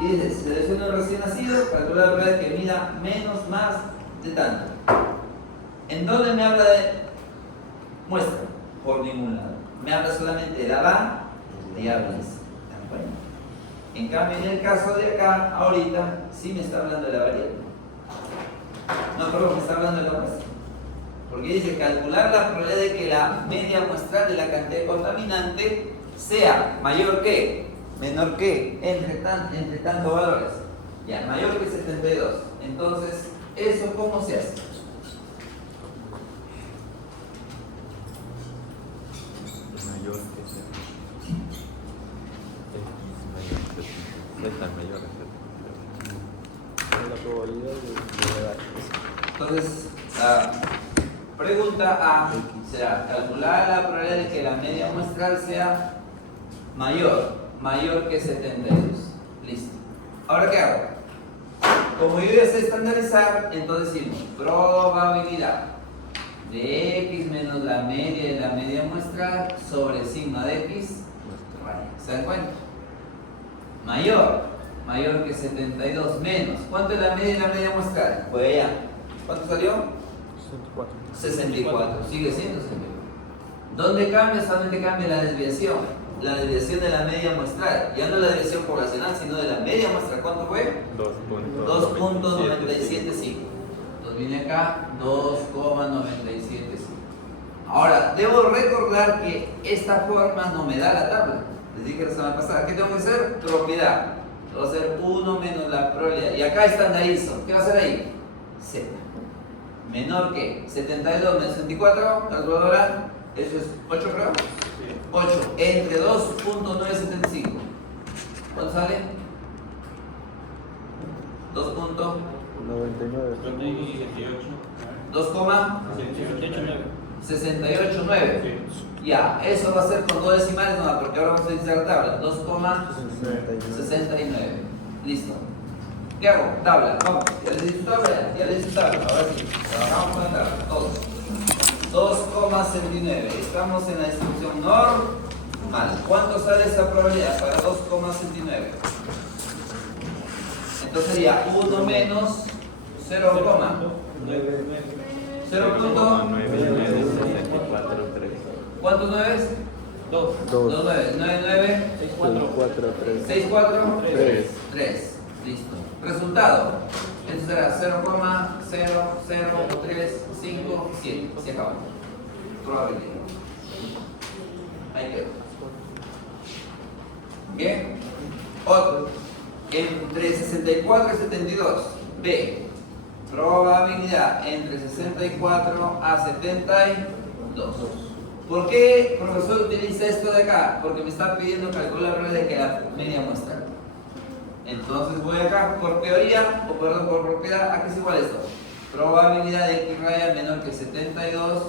Y dice, selecciona un recién nacido, calcula la probabilidad que mida menos más de tanto. ¿En dónde me habla de muestra? Por ningún lado. Me habla solamente de la variable. ¿De acuerdo? En cambio, en el caso de acá, ahorita, sí me está hablando de la variable. No, perdón, me está hablando de la muestra. Porque dice calcular la probabilidad de que la media muestral de la cantidad de contaminante sea mayor que, menor que, entre tantos valores. Ya, mayor que 72. Entonces, ¿eso cómo se hace? Mayor que Z. Z mayor a Z. La probabilidad de dar. Entonces, la pregunta A será calcular la probabilidad de que la media muestral sea mayor que 72. Listo. Ahora, ¿qué hago? Como yo ya sé estandarizar, entonces decimos probabilidad de x menos la media de la media muestral sobre sigma de x. ¿Se dan cuenta? Mayor que 72 menos. ¿Cuánto es la media de la media muestral? Pues ya. ¿Cuánto salió? 64. Sigue siendo 64. ¿Dónde cambia? Solamente cambia la desviación. La desviación de la media muestral. Ya no la desviación poblacional, sino de la media muestral. ¿Cuánto fue? 2.975. Entonces viene acá 2,975. Ahora, debo recordar que esta forma no me da la tabla. Les dije la semana pasada. ¿Qué tengo que hacer? Propiedad. Voy a hacer 1 menos la probabilidad. Y acá estandarizo. ¿Qué va a hacer ahí? Z. Menor que 72 menos 64. Calculadora. Eso es 8, creo. 8 entre 2.975. ¿Cuánto sale? 2.99. 2,689. Ya, eso va a ser con dos decimales, no, porque ahora vamos a utilizar la tabla. 2,69. Listo. ¿Qué hago? Tabla, vamos. Ya les hice tabla, ya les hice tabla. Ahora sí, trabajamos con la tabla, todos. 2,69. Estamos en la distribución normal. ¿Cuánto sale esa probabilidad para 2,69? Entonces sería 1 menos 0, 0. ¿Cuántos 9? 2. 9, 9, 6, 4, 3. Listo. Resultado. Esto será 0,00357. Se acabó. Probabilidad. Ahí quedó. Bien. Otro. Entre 64 y 72. B. Probabilidad entre 64 a 72. ¿Por qué el profesor utiliza esto de acá? Porque me está pidiendo calcular la probabilidad de que la media muestra. Entonces voy acá por teoría, o perdón, por propiedad. ¿A qué es igual esto? Probabilidad de x raya menor que 72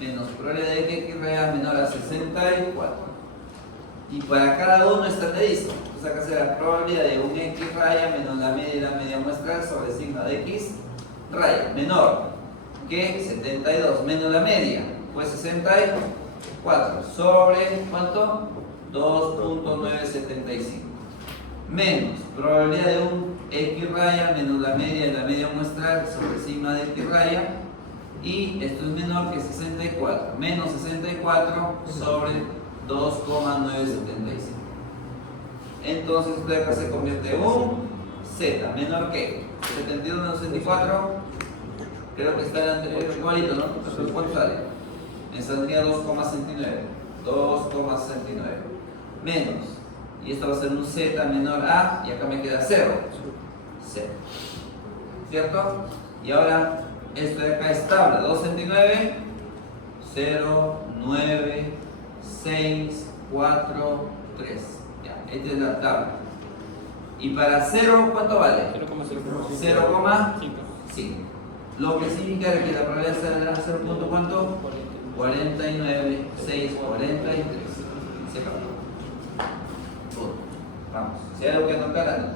menos probabilidad de que x raya menor a 64. Y para cada uno estandarizo. Entonces acá será probabilidad de un x raya menos la media y la media muestral sobre sigma de x raya menor que 72 menos la media, pues 64 sobre ¿cuánto? 2.975 menos probabilidad de un x raya menos la media y la media muestral sobre sigma de x raya, y esto es menor que 64 menos 64 sobre 2,975. Entonces esto de acá se convierte en un z menor que 72 menos 64. Creo que está el anterior igualito, ¿no? Entonces, ¿cuánto sale? Me saldría 2,69. Menos. Y esto va a ser un z menor a, y acá me queda 0. 0. ¿Cierto? Y ahora, esto de acá es tabla. 2,69. 0, 9, 6, 4, 3. Ya, esta es la tabla. Y para 0, ¿cuánto vale? 0,5. Lo que significa que la probabilidad será 0. ¿Cuánto? 49, 6, 43. Se acabó. Todo. Vamos. Si hay algo que anotar, anotar.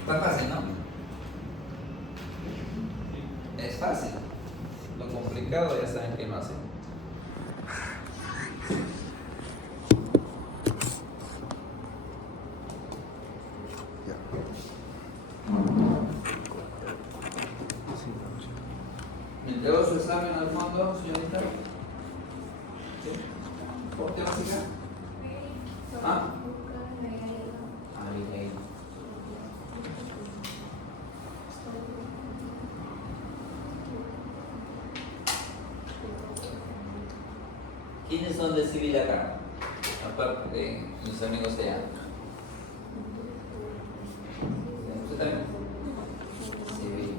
Está fácil, ¿no? Es fácil. Lo complicado ya saben que no hacen. te vas a fijar? ¿Ah? Abigail. ¿Quiénes son de civil acá? Aparte de mis amigos de allá. ¿Usted también? Civil.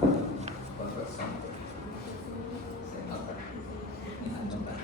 Con razón. Se nota. No nota.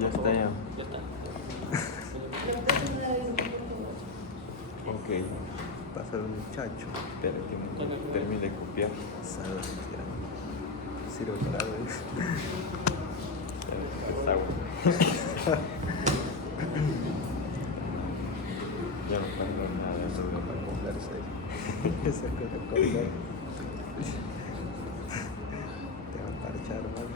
Ya está ya. Ok, pasa el muchacho. Espera que me termine de copiar. Sabes, sirve para ver. Ya no tengo nada sobre para comprarse. Esa cosa colgada. Te va a parchar, mano.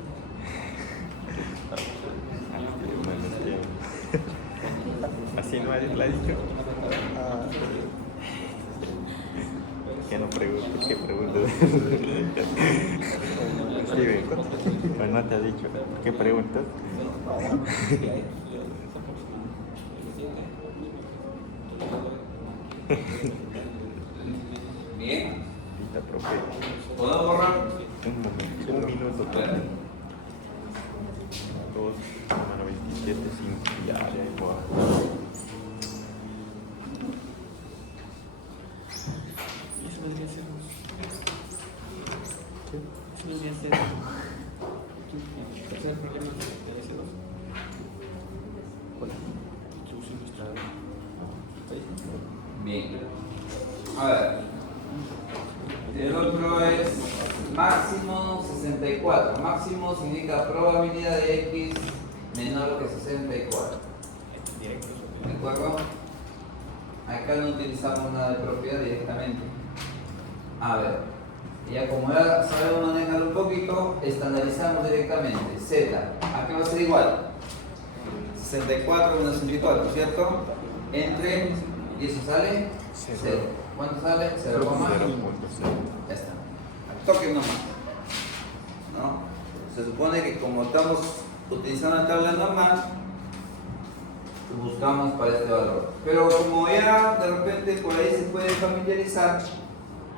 Así no hay la dicho. Que no preguntes, que preguntes. Sí, pues no te ha dicho. ¿Qué preguntas? Bien. Pita, profe. ¿Puedo borrar? Un momento, un minuto. 2, 27, 5, ya, igual. Eso podría ser. ¿Qué? Eso podría ser. Tercer problema de S2. ¿Cuál? Introducción está. Bien. A ver. El otro es máximo 64. Máximo significa probabilidad de X menor que 64. ¿De acuerdo? Acá no utilizamos nada de propiedad directamente. A ver, ya como ya sabemos manejar un poquito, estandarizamos directamente. Z, acá va a ser igual. 64 menos 64, ¿cierto? Entre, y eso sale 0. ¿Cuánto sale? 0,0. 0.0. Ya está. Toquen nomás. ¿No? Se supone que como estamos utilizando la tabla normal, buscamos para este valor. Pero como ya de repente por ahí se puede familiarizar,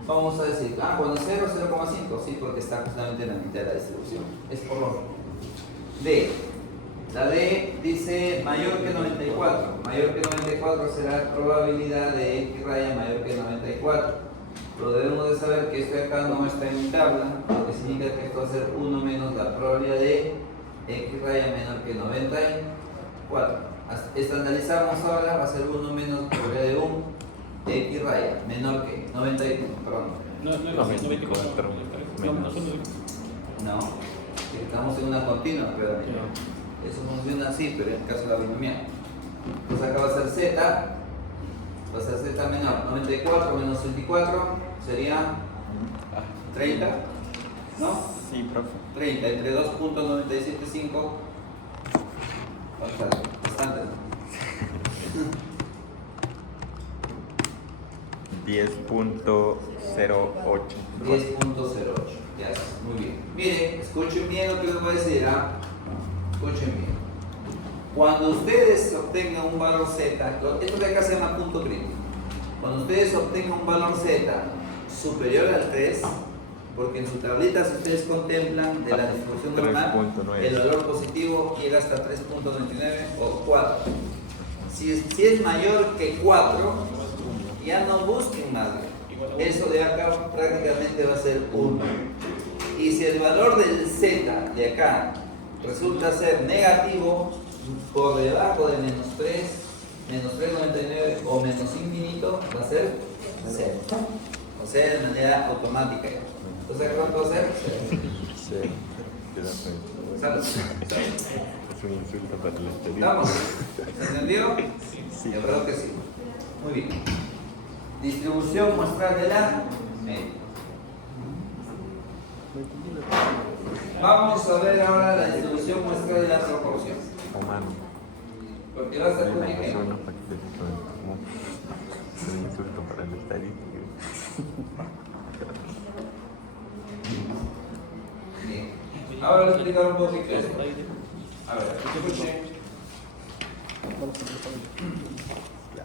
vamos a decir, cuando 0, 0,5, sí, porque está justamente en la mitad de la distribución. Es por lo D. La D dice mayor que 94. Mayor que 94 será probabilidad de X raya mayor que 94. Pero debemos de saber que esto de acá no está en mi tabla, lo que significa que esto va a ser 1 menos la probabilidad de X raya menor que 94. Estandarizamos ahora, va a ser 1 menos la probabilidad de un X raya menor que 94. Perdón. No, 94 menos. No, estamos en una continua, pero eso funciona así, pero en el caso de la binomial. Entonces acá va a ser Z O sea, Z menor. 94 menos 24 sería 30. ¿No? Sí, profe. 30 entre 2.975. Bastante. 10.08. 10.08. Ya, muy bien. Miren, escuchen bien lo que les voy a decir. Escuchen bien. Cuando ustedes obtengan un valor Z, esto de acá se llama punto crítico. Cuando ustedes obtengan un valor Z superior al 3, porque en su tablita si ustedes contemplan de la distribución normal, 3.9. el valor positivo llega hasta 3.99 o 4. Si es mayor que 4, ya no busquen más. Eso de acá prácticamente va a ser 1. Y si el valor del Z de acá resulta ser negativo, por debajo de menos 3, menos 3.99 o menos infinito, va a ser 0. O sea, de manera automática. Entonces, ¿cuánto va a ser? 0. Sí. ¿Salud? Es un insulto para el exterior. ¿Estamos? ¿Se entendió? Sí. Yo creo que sí. Muy bien. Distribución muestral de la media. Vamos a ver ahora la distribución muestral de la proporción. Humano. Porque va a estar muy bien. Es un insulto para el estadístico. Bien. Ahora voy a explicar un poquito esto. A ver, escuchen.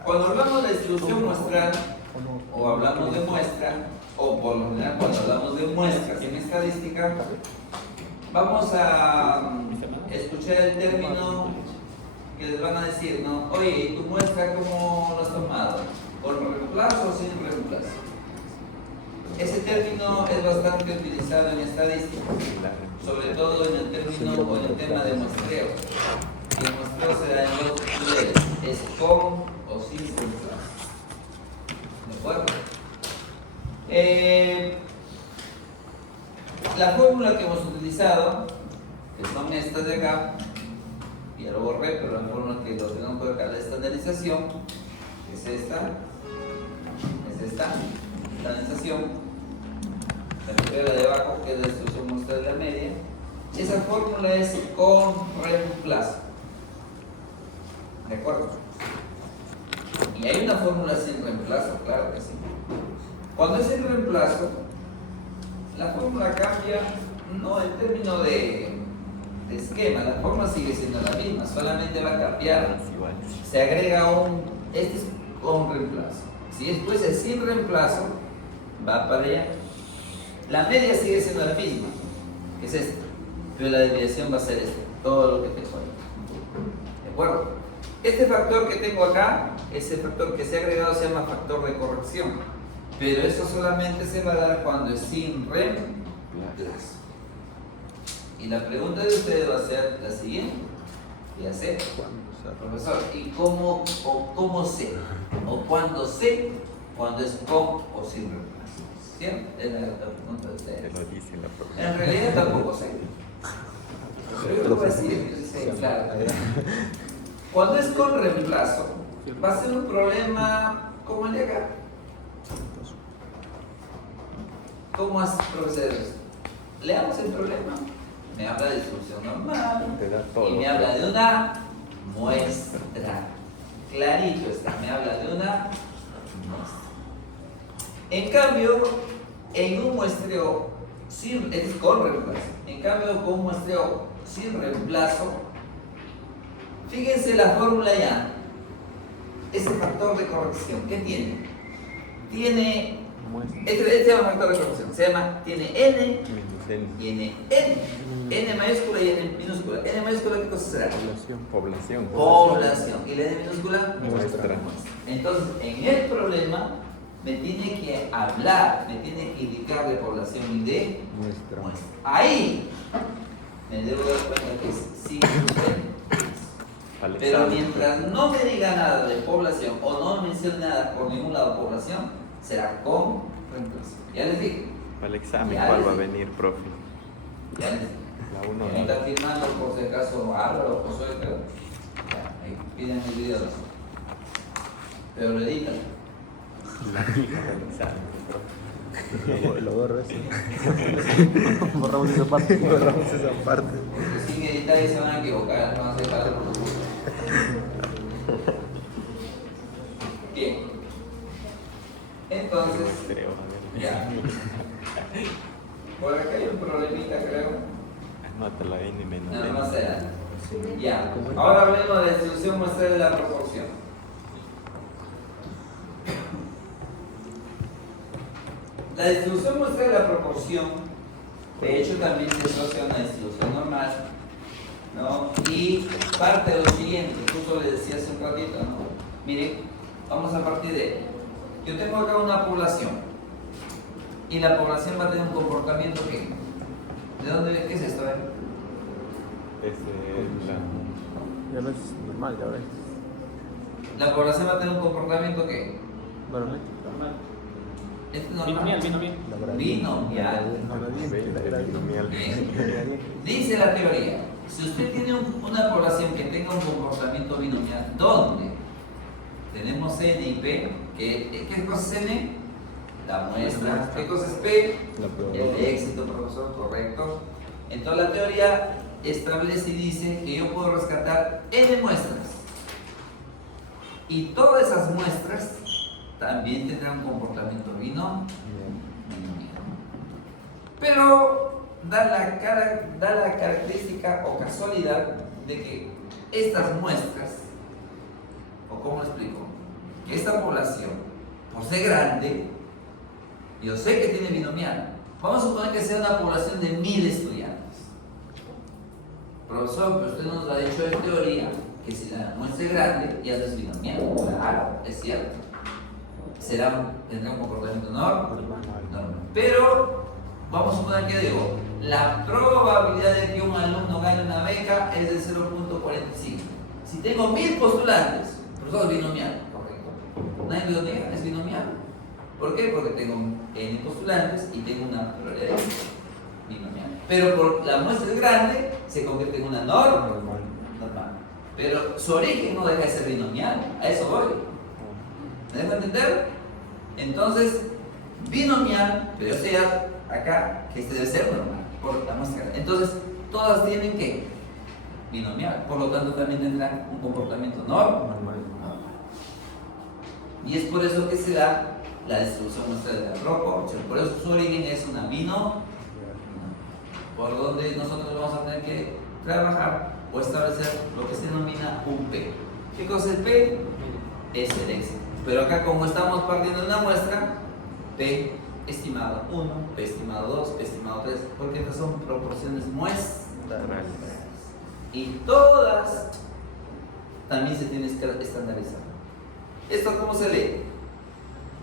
Cuando hablamos de distribución muestral, o hablamos de muestra, o por lo general cuando hablamos de muestras en estadística, vamos a escuchar el término que les van a decir, ¿no? Oye, ¿y tu muestra cómo lo has tomado? ¿Con reemplazo o sin reemplazo? Ese término es bastante utilizado en estadística, sobre todo en el término o en el tema de muestreo. Y el muestreo se da en dos niveles, es con o sin reemplazo. ¿De acuerdo? La fórmula que hemos utilizado, que son estas de acá, ya lo borré, pero la fórmula que lo tenemos por acá, la estandarización, es esta, estandarización, la primera de abajo, que es la distribución muestral de la media. Esa fórmula es con reemplazo. ¿De acuerdo? Y hay una fórmula sin reemplazo, claro que sí. Cuando es sin reemplazo, la fórmula cambia, no en términos de esquema, la fórmula sigue siendo la misma, solamente va a cambiar. Se agrega este es con reemplazo. Si después es sin reemplazo, va para allá. La media sigue siendo la misma, que es esta, pero la desviación va a ser esta, todo lo que te cuento. ¿De acuerdo? Este factor que tengo acá, ese factor que se ha agregado se llama factor de corrección, pero eso solamente se va a dar cuando es sin reemplazo. Y la pregunta de ustedes va a ser la siguiente. Ya sé, profesor, ¿y cómo sé? ¿O cuándo sé cuando es con o sin reemplazo? ¿Cierto? Es la pregunta de ustedes. Te lo dice la profesora. En realidad tampoco sé. Pero yo lo voy a decir, sí, claro. Cuando es con reemplazo, va a ser un problema como el de acá. ¿Cómo hace, profesores? Leamos el problema. Me habla de distribución normal Te da todo. y me habla de una muestra. Clarito está, me habla de una muestra. En cambio, en un muestreo con reemplazo, en cambio con un muestreo sin reemplazo, fíjense la fórmula ya, ese factor de corrección, ¿qué tiene? Tiene, este se llama factor de corrección, tiene n y n mayúscula y n minúscula. N mayúscula, ¿qué cosa será? Población. Población. ¿Y la n minúscula? Muestra. Entonces, en el problema me tiene que hablar, me tiene que indicar de población y de Muestra. Ahí me debo dar cuenta que es sin reemplazo. Pero mientras no me diga nada de población o no mencione nada por ningún lado población, será con reemplazo. Ya les dije. Para el examen, Ya ¿cuál les va a dije. venir, profe? Ya les dije. La 1 Ahí está firmando por si acaso Álvaro o Josué, pero ahí piden el video. Pero lo editan. La hija del examen, Lo borro eso. Borramos esa parte. borramos esa parte. Porque sin editar y se van a equivocar, van a sacar algo. Bien. Entonces, Creo, a ver. ya. Por acá hay un problemita, creo. Anota la N y menos Nada N. más adelante. Ya. Ahora hablemos de la distribución muestral de la proporción. La distribución muestral de la proporción, de hecho, también se asocia a una distribución normal, ¿no? Y parte de lo siguiente, justo le decía hace un ratito, ¿no? Miren, vamos a partir de, yo tengo acá una población, y la población va a tener un comportamiento que, ¿de dónde, qué es esto? Ya no es normal, ya ves. La población va a tener un comportamiento que, Bueno, ¿esto es normal? Binomial, binomial. Binomial. Era binomial. Bien. Dice la teoría, si usted tiene una población que tenga un comportamiento binomial, ¿dónde? Tenemos N y P, ¿qué cosa es N? La muestra. ¿Qué cosa es P? La prueba. El éxito, profesor, correcto. Entonces la teoría establece y dice que yo puedo rescatar N muestras. Y todas esas muestras también tendrán un comportamiento binomial. Pero da la característica o casualidad de que estas muestras, o cómo explico, que esta población, por ser grande, yo sé que tiene binomial. Vamos a suponer que sea una población de 1000 estudiantes. Profesor, pero usted nos ha dicho en teoría que si la muestra es grande, ya no es binomial. Claro, es cierto. Tendrá un comportamiento normal. Pero vamos a suponer que digo, la probabilidad de que un alumno gane una beca es de 0.45. Si tengo 1000 postulantes, profesor, es binomial, correcto. Nadie lo niega, es binomial. ¿Por qué? Porque tengo N postulantes y tengo una probabilidad de binomial. Pero por la muestra es grande, se convierte en una norma normal. Pero su origen no deja de ser binomial, a eso voy. ¿Me dejo entender? Entonces, binomial, pero yo sé acá que este debe ser normal, por la muestra grande. Entonces, todas tienen que binomial, por lo tanto también tendrán un comportamiento normal. Y es por eso que se da la distribución muestral de la proporción. Por eso su origen es una binomial, por donde nosotros vamos a tener que trabajar o establecer lo que se denomina un P. ¿Qué cosa es P? Es el éxito. Pero acá, como estamos partiendo de una muestra, P estimado 1, P estimado 2, P estimado 3, porque estas son proporciones muestrales. Y todas también se tienen que estandarizar. ¿Esto cómo se lee?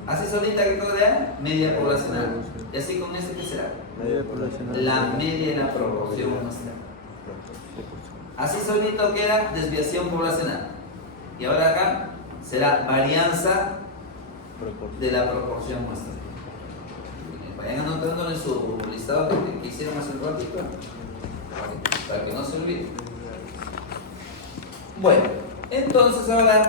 Así solita que todo vea, media poblacional. Y así con este, ¿qué será? Media poblacional. La media de la proporción muestral. Así solito queda desviación poblacional. Y ahora acá será varianza de la proporción muestral. Vayan anotando en su listado que hicieron hace un ratito, para que no se olvide. Bueno, entonces ahora,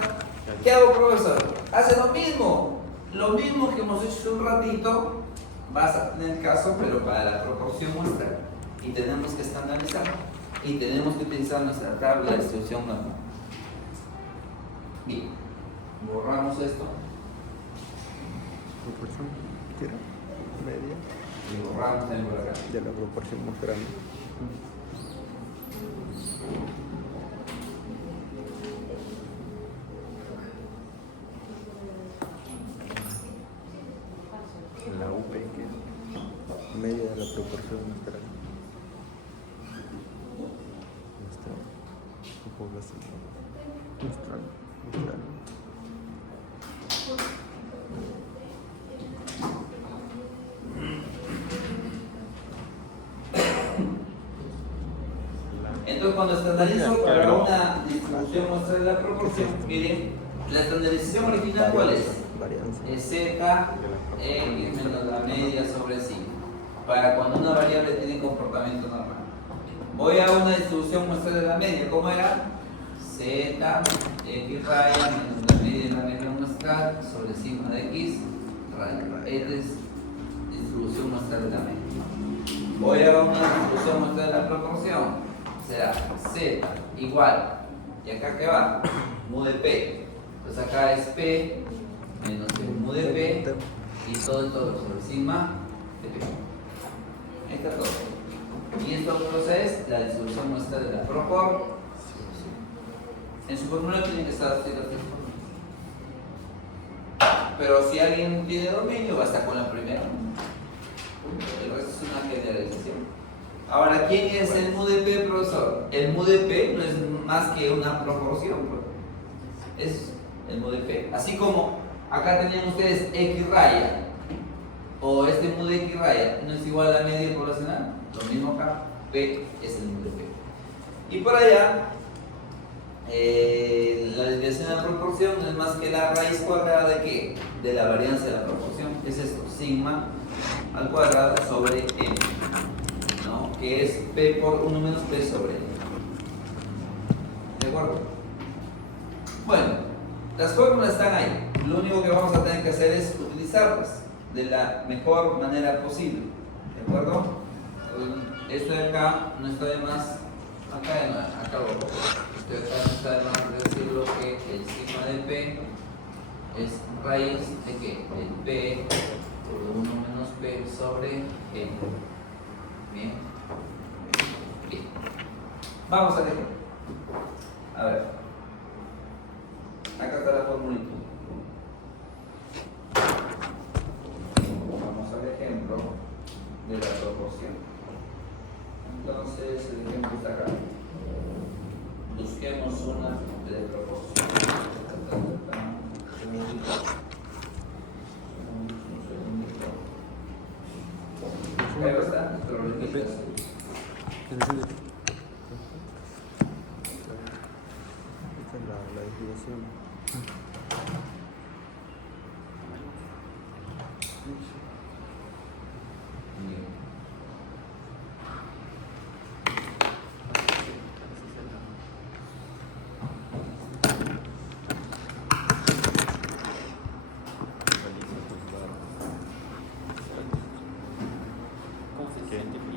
¿qué hago, profesor? Hace lo mismo que hemos hecho hace un ratito, vas a tener caso, pero para la proporción muestral. Y tenemos que estandarizar. Y tenemos que utilizar nuestra tabla de distribución normal. Bien, borramos esto Proporción, tira, media y borramos también por acá. de la proporción muestral. La UP, que es media de la proporción muestral. Muestral. Población. Muestral. Muestral. Entonces, cuando estandarizo para una distribución muestral de la proporción, miren, la estandarización original, ¿cuál es? Varianza. Es Z, X menos la media sobre 5. Para cuando una variable tiene comportamiento normal. Voy a una distribución muestral de la media. ¿Cómo era? Z, X raya menos la media de la media muestral. multiplicar sobre sigma de x radio. Esta es distribución muestral de la media. Voy a una distribución muestral de la proporción. Será z igual, y acá que va, mu de p. Entonces acá es p menos el mu de p y todo sobre sigma de p. Ahí está todo. Y esto es la distribución muestral de la proporción. En su fórmula tienen que estar así las tres fórmulas. Pero si alguien tiene dominio, basta con la primera. El resto es una generalización. Ahora, ¿quién es el mu de p, profesor? El mu de p no es más que una proporción. Es el mu de p. Así como acá tenían ustedes x raya, o este mu de x raya, ¿no es igual a la media poblacional? Lo mismo acá, p es el mu de p. Y por allá, la desviación de la proporción no es más que la raíz cuadrada de ¿qué? De la varianza de la proporción. Es esto, sigma al cuadrado sobre m, ¿no? Que es p por 1 menos p sobre m. ¿De acuerdo? Bueno, las fórmulas están ahí. Lo único que vamos a tener que hacer es utilizarlas de la mejor manera posible. ¿De acuerdo? Esto de acá no está de más. Acá lo esto de acá no está de más decirlo que el sigma de p es raíz de que el p por 1 menos p sobre m. Bien. Bien. Vamos al ejemplo. A ver. Acá está la formulita. Vamos al ejemplo de la proporción. Entonces, el ejemplo está acá. Busquemos una de proporción. Un segundito. Ahí va a estar, pero repitas. Esta es la desviación. Bien. ¿Cómo se identifica?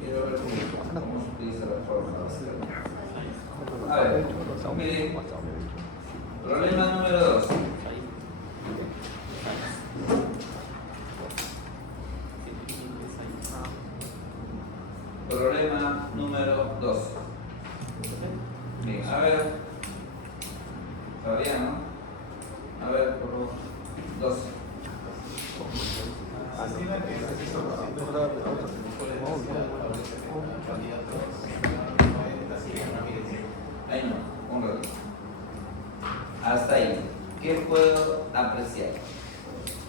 Quiero ver cómo se utiliza la fórmula. A ver, miren, problema número 2. Problema número 2. Bien, a ver. Todavía no. A ver, por favor. 2. Ahí no, un ratito. Hasta ahí. ¿Qué puedo apreciar?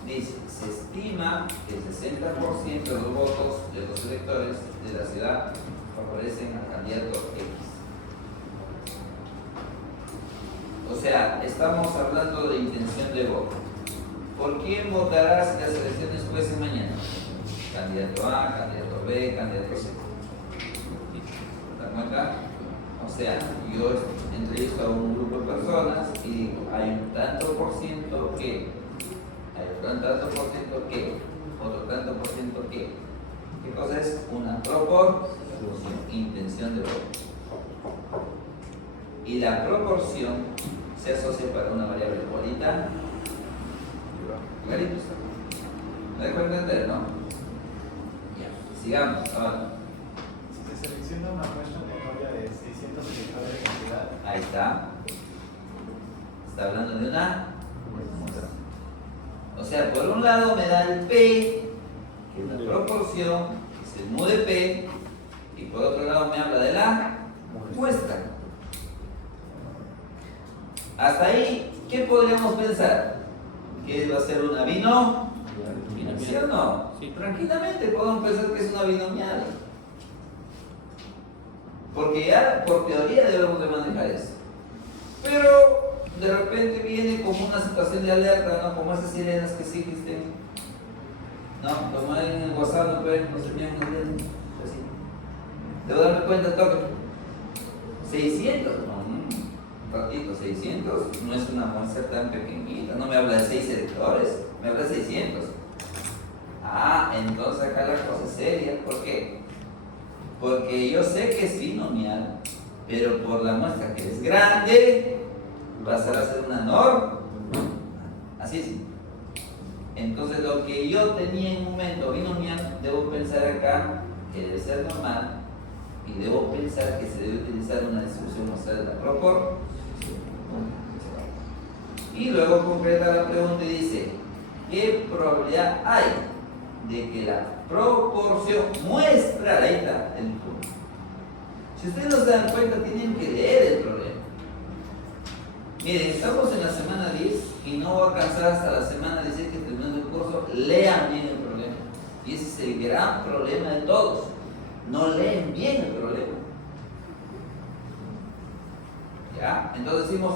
Dice, se estima que el 60% de los votos de los electores de la ciudad favorecen al candidato X. O sea, estamos hablando de intención de voto. ¿Por quién votarás si las elecciones fuesen mañana? Candidato A, candidato B, candidato C. ¿Te das cuenta? O sea, yo entrevisto a un grupo de personas y digo, hay un tanto por ciento que, hay otro tanto por ciento que, otro tanto por ciento que. ¿Qué cosa es? Una proporción, intención de voto. Y la proporción se asocia para una variable igualita. Clarito está. ¿Me dejo entender, no? Ya, sigamos, ahora. Si se selecciona una muestra aleatoria de 600 electores de cantidad, Ahí está. Está hablando de una muestra. O sea, por un lado me da el P, que es la proporción, que es el mu de P, y por otro lado me habla de la muestra. Hasta ahí, ¿qué podríamos pensar? ¿Que va a ser una binomial? ¿Sí o no? Sí. Tranquilamente podemos pensar que es una binomial. Porque ya por teoría debemos de manejar eso. Pero de repente viene como una situación de alerta, ¿no? Como esas sirenas que sí existen, No, como en el WhatsApp no pueden, no se envían así. Debo darme cuenta al toque. 600, un ratito, 600 no es una muestra tan pequeñita, no me habla de 6 selectores, me habla de 600. Ah, entonces acá la cosa es seria, ¿por qué? Porque yo sé que es binomial, pero por la muestra que es grande, va a ser una norma. Así es. Entonces lo que yo tenía en un momento binomial, debo pensar acá que debe ser normal y debo pensar que se debe utilizar una distribución muestral de la proporción. Y luego concreta la pregunta y dice, ¿qué probabilidad hay de que la proporción muestral, ahí está el punto? Si ustedes no se dan cuenta, tienen que leer el problema. Miren, estamos en la semana 10 y no voy a alcanzar hasta la semana 16 que terminando el curso. Lean bien el problema. Y ese es el gran problema de todos. No leen bien el problema. ¿Ya? Entonces decimos,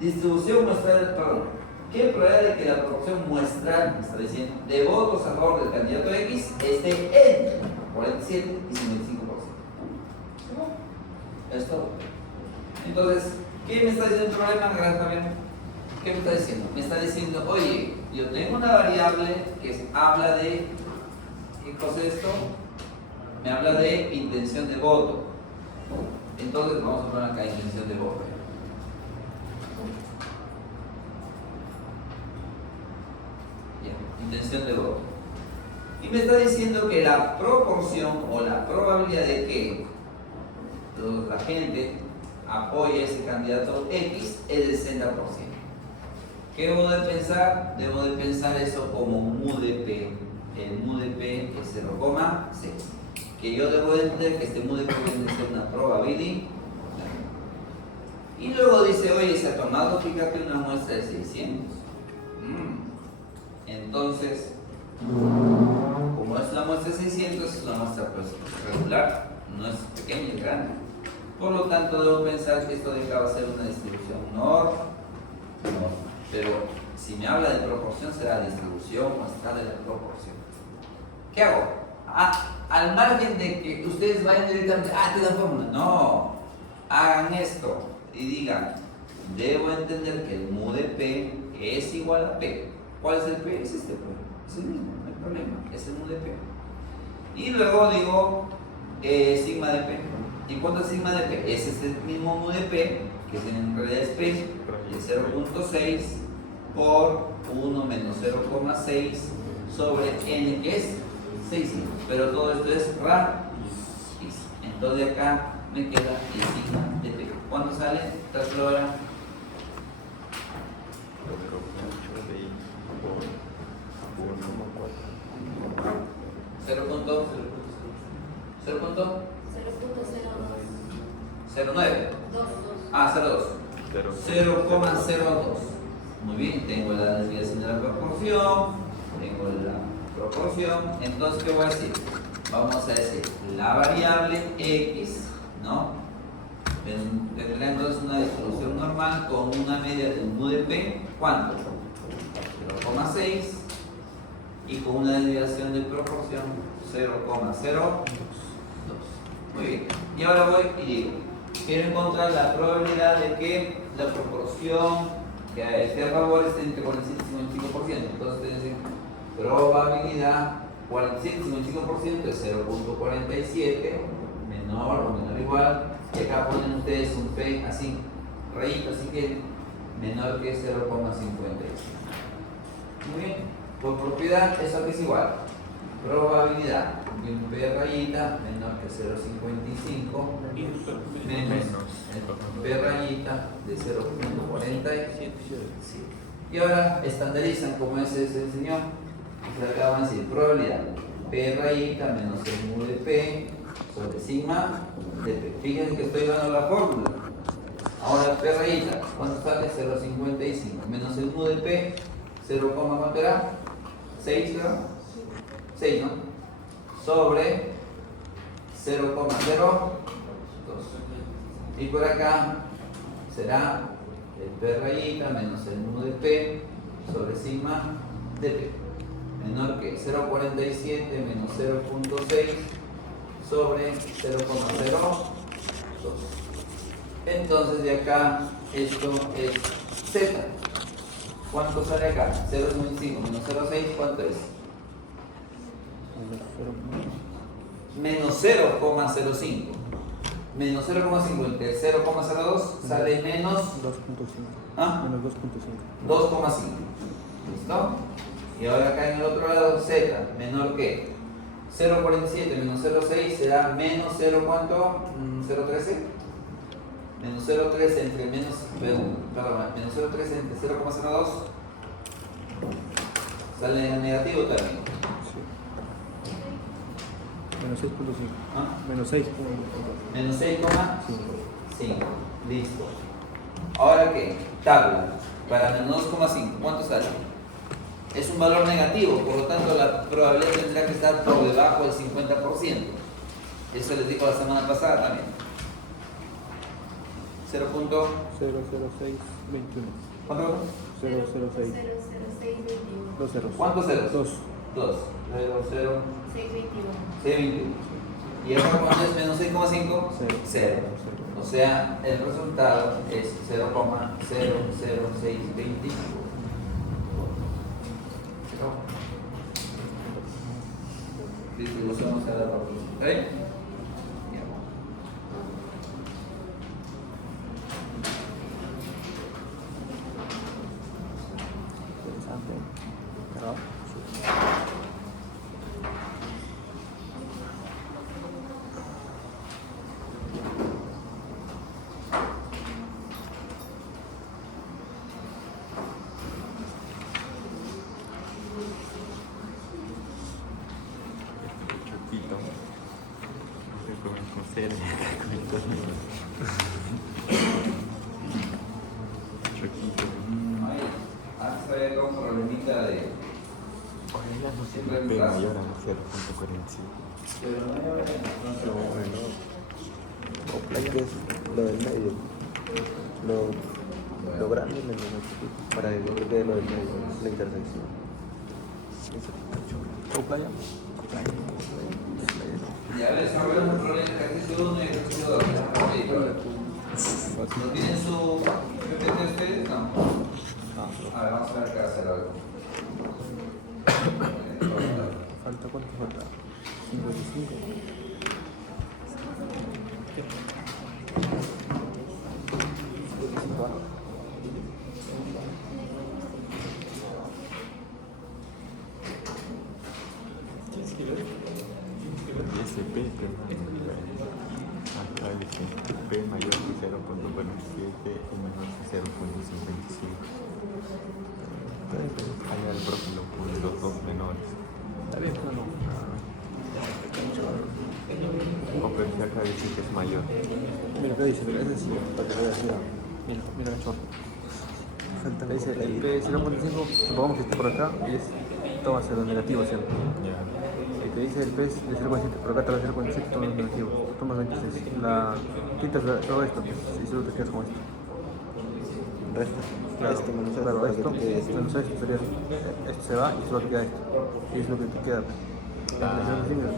distribución muestral, perdón. ¿Qué probabilidad de que la proporción muestral, me está diciendo, de votos a favor del candidato X esté entre 47 y 55%? Es todo. Entonces, ¿qué me está diciendo el problema? Gracias, Fabián. ¿Qué me está diciendo? Me está diciendo, oye, yo tengo una variable que habla de, ¿qué cosa es esto? Me habla de intención de voto. Entonces vamos a poner acá intención de voto. Ya, intención de voto. Y me está diciendo que la proporción o la probabilidad de que la gente apoye a ese candidato X es del 60%. ¿Qué debo de pensar? Debo de pensar eso como mu de P. El mu de P es 0,6. Que yo debo de entender que este mu de P debe ser una probabilidad. Y luego dice, oye, se ha tomado, fíjate, una muestra de 600. Entonces, como es una muestra de 600, es una muestra pues, regular, no es pequeña, es grande. Por lo tanto, debo pensar que esto de acá va a ser una distribución normal. Pero si me habla de proporción, será distribución muestral de la proporción. ¿Qué hago? Al margen de que ustedes vayan directamente, te dan fórmula. No, hagan esto y digan, debo entender que el mu de P es igual a P. ¿Cuál es el P? Es este P. Es el mismo, no hay problema, es el mu de P. Y luego digo sigma de P. ¿Y cuánto es sigma de P? Ese es el mismo mu de P, que en realidad es P, es 0.6 por 1 menos 0,6 sobre n, que es 600. Pero todo esto es raíz. Entonces acá me queda el sigma de P. ¿Cuánto sale? Calculadora. 0.09. 0,02. Muy bien, tengo la desviación de la proporción, tengo la proporción. Entonces, ¿qué voy a decir? Vamos a decir la variable x, ¿no? Tendrá entonces una distribución normal con una media de un mu de P, ¿cuánto? 0,6 y con una desviación de proporción 0,02. Muy bien, y ahora voy y digo, quiero encontrar la probabilidad de que la proporción que esté a favor esté entre 47 y 55%. Entonces, ustedes dicen, probabilidad 47 y 55% es 0.47, menor o menor igual, y acá ponen ustedes un P así, rayito, así que menor que 0,55. Muy bien, por propiedad, eso aquí es igual. Probabilidad de un P rayita menor que 0,55 menos el P rayita de 0,47. Y ahora estandarizan como ese se enseñó. Se acaban de decir probabilidad P rayita menos el mu de P sobre sigma de P. Fíjense que estoy dando la fórmula. Ahora P rayita, ¿cuánto sale? 0,55 menos el mu de P, 0, ¿cuánto era? 6, ¿verdad? 6, ¿no? Sobre 0,02. Y por acá será el P rayita menos el mu de P sobre sigma de P. menor que 0,47 menos 0,6 sobre 0,02. Entonces de acá esto es Z. ¿Cuánto sale acá? 0,5 menos 0,6, ¿cuánto es? Menos 0,05. Menos 0,5 entre 0,02 sale menos 2.5. ¿ah? Menos 2.5. 2,5. ¿Listo? Y ahora acá en el otro lado Z, menor que 0,47 menos 0,6 será menos 0, ¿cuánto? 0,13. Menos 0,13 entre menos, perdón, menos 0,13 entre 0,02 sale en negativo también. Sí. Menos 6.5. ¿Ah? Menos 6. Menos 6,5. Listo. Ahora qué? Tabla. Para menos 2,5. ¿Cuánto sale? Es un valor negativo, por lo tanto la probabilidad tendrá que estar por debajo del 50%. Eso les dijo la semana pasada también. 0.00621. ¿Cuánto? 006. 00621. 2 ceros. ¿Cuántos ceros? 2. 2. 0, 0, 621. 621. Y ahora cuando es menos 6,5, Cero. 0. O sea, el resultado es 0,00625. Distribución o sea de la población. ¿Ok? Interesante. ¿Verdad? Choquito. Se comen con cera y acá comen con choquito. Ahí. Antes había un problemita de. Ojalá no Siempre sea en P clase. mayor a 0.45. Pero no hay Es que es lo del medio. Lo grande es lo chiquito. Para que quede lo del medio, la intersección. ¿O playa? Ya ves, ahora un problema de ejercicio 1 y ejercicio 2. ¿No tienen su PPT ustedes? No. A ver, vamos a ver qué hacer algo. ¿Falta cuánto falta? 55. SP, acá dice P mayor que 0.47 y menor que 0.55. Allá el profe lo pone los dos menores. Está bien, pero no. O pero si acá dice que es mayor. Mira, ¿qué dice? Ese sí, para que veas, mira. Mira, cachorro. Te dice el P0.5, supongamos que está por acá y es, toma cero negativo siempre. Ya. Y te dice el P es de 0.7, pero acá te va a 0.7, tomas negativo. Tomas 26. Quitas todo esto pues, y solo te quedas con esto. Resta. Claro, Esto menos esto, claro, para que esto te quede esto. menos esto sería. Esto se va y solo te queda esto. Y es lo que te queda. Para que entiendas.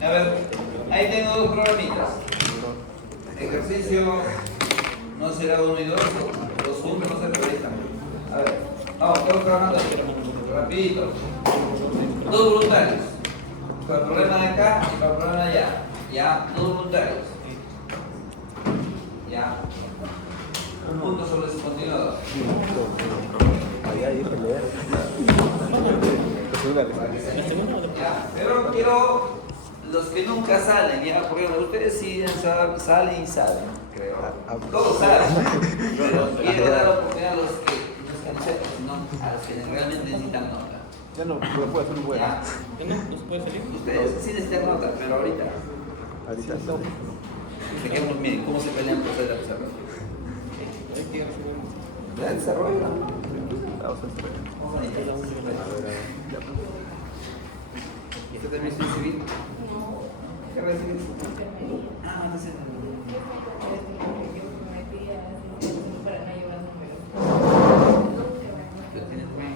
A ver, ahí tengo dos problemitas. Ejercicio no será 1 y 2, 2 juntos no se realizan. A ver, vamos, todos trabajando rapidito. Dos voluntarios. Para el problema de acá y para el problema de allá. Ya, dos voluntarios. Ya. Un punto sobre su continuador. Allá hay que leer. Ya, pero quiero los que nunca salen, ya, porque ustedes sí salen y salen, creo. Todos salen, pero quiero dar oportunidad a los que no sepan, sino a los que realmente necesitan nota. Ya no, lo puedo hacer un buen. Ya, ¿No se puede salir? ustedes sí necesitan nota, pero ahorita. Ahorita no. Dejemos, miren, cómo se pelean por hacer la desarrollo. ¿Ya desarrollo? Vamos a hacer. Vamos a iniciar. ¿Usted también es civil? ¿Qué recibes? Ah, no sé. Lo tienes bien.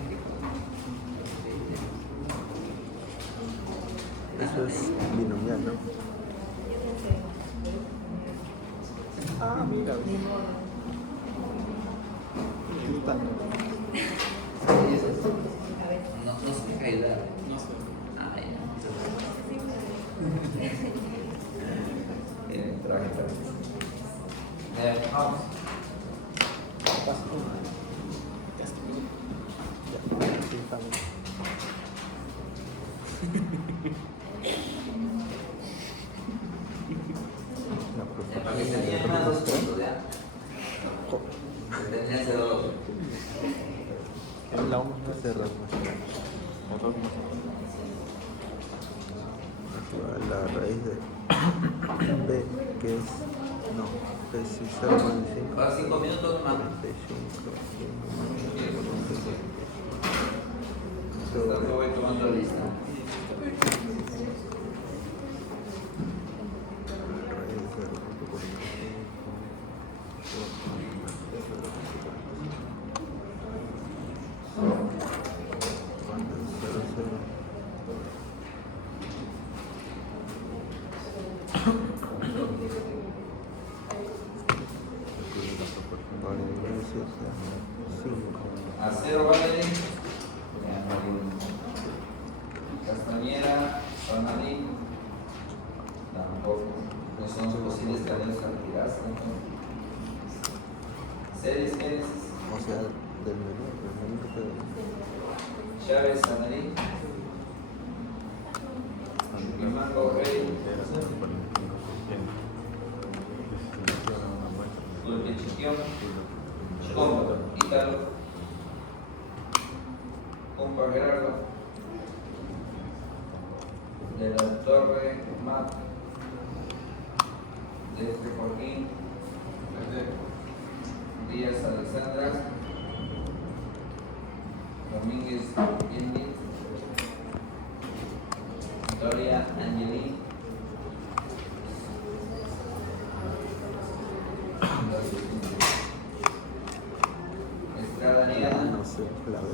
Eso es binomial, ¿no? Ah, mira. No se deja ayudar. No sé. Ah, ya. Trabaja. Vamos. Sí, estamos. No, pero Para que se tenían más 2 puntos, ¿ya? Tenían 0. la vamos a hacer la raíz de b, que es, no, b es 0,5. Va 5 minutos más. 45. Yo voy tomando lista. A 0 vale Castañera, Panalí, tampoco, no son posibles cadenas retiradas. Series Génesis, O sea, del menú que quedó. Chávez, Panalí, Mango, Rey, Tulpe Chiquión, Compa, Ítalo, Compa Gerardo, de la Torre, Matt, de Joaquín, Díaz Alexandra, Domínguez Yendi, Victoria Angelín, Estrada Niana, No sé, la B.